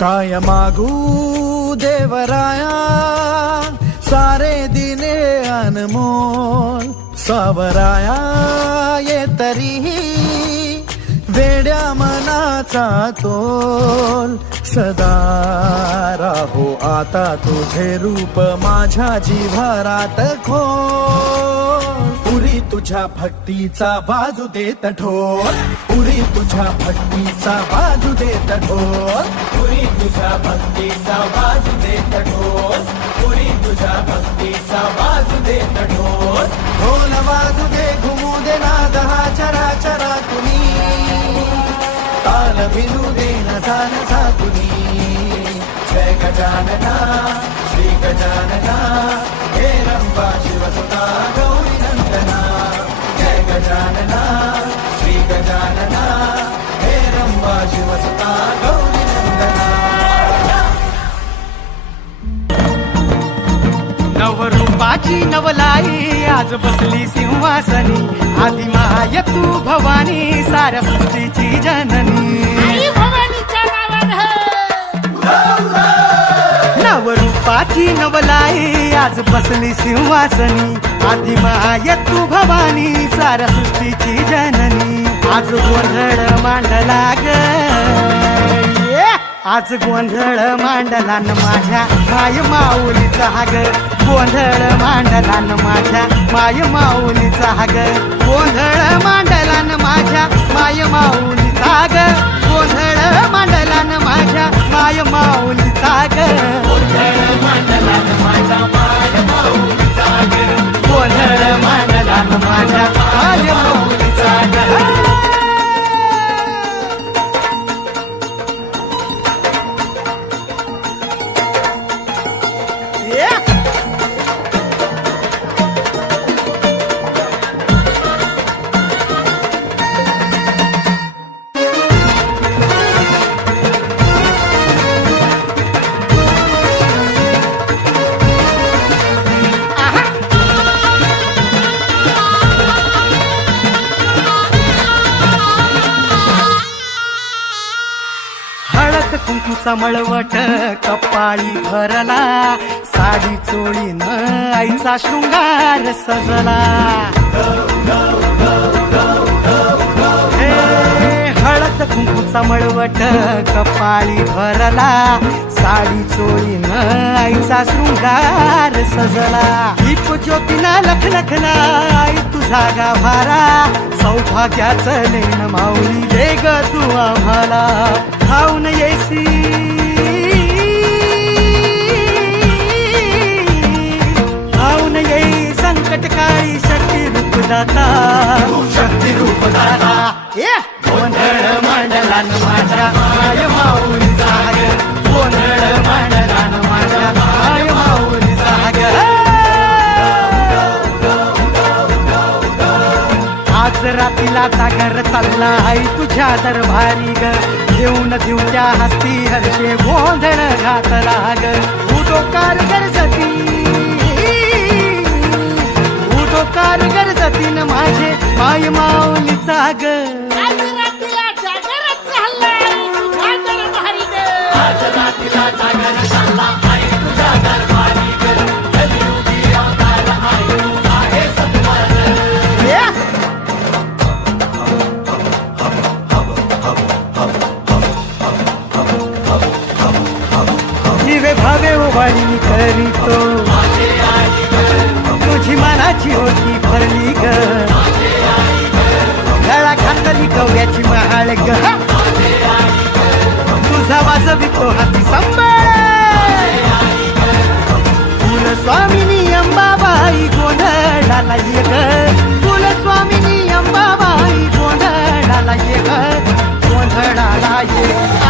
काय मागू देवराया सारे दिने अनमोल सावराया ये तरीही वेड्या मनाचा तोल सदा राहो आता तुझे रूप माझ्या जिव्हारात खोल. पुरी तुझ्या भक्तीचा बाजू देत ठोल. पुरी तुझ्या भक्तीचा देत ढोल पुरी तुझ्या भक्तीचा बाजू देत ढोल पुरी तुझ्या भक्तीचा बाजू देत ढोल ढोल बाजू दे घुमू दे नाद हा चरा चरा तुम्ही ताल भिनू दे नसा नसा तुम्ही जय गजानना श्री गजानना. हे रंबा शिवसुता गौरी नंदना. जय गजानना. नवरूपाची नवलाई आज बसली सिंहासनी. आधी माय तू भवानी साऱ्या सृष्टीची जननी नवरूपाची नवलाई आज बसली सिंहासनी. आधी माय तू भवानी साऱ्या सृष्टीची जननी. आज गोंधळ मांडला ग! आज गोंधळ मांडला न माझ्या माय माऊलीचा ग गोंधळ मांडलान माझ्या माय माऊलीचा ग गोंधळ मांडलान माझ्या माय माऊलीचा ग गोंधळ मांडलान माझ्या माय माऊलीचा ग गोंधळ मांडलान माझ्या माय माऊलीचा ग गोंधळ मांडलान माझ्या माय माऊली हळद कुंकूचा मळवट कपाळी भरला साडी चोळीन आईचा शृंगार सजला. हे, हळद कुंकूचा मळवट कपाळी भरला साडी चोळीन आईचा शृंगार सजला. दीप ज्योतीना लखलखला आई तुझा गाभारा. सौभाग्याचं लेण माऊली दे ग तू आम्हाला. खाऊन येसी खाऊन येई संकट काळी शक्ती रूप दाता शक्ती रूप दाता ये! गोंधळ मांडला न रातीला घर चालला आई तुझ्या दरबारी ग. देऊन देऊ त्या हस्ती हर्षे गोंधळ घातला ग. उदो कारगर जती उदो कारगर जतीन माझे माय माऊलीचा ग. धरितो तुझी मनाची होती भरली गळा खांदली कवड्याची महाळ ग. तुझा वाजवितो हाती संभाळ स्वामिनी अंबाबाई गोंधळाला ये ग. कुलस्वामिनी अंबाबाई गोंधळाला ये ग. गोंधळाला ये.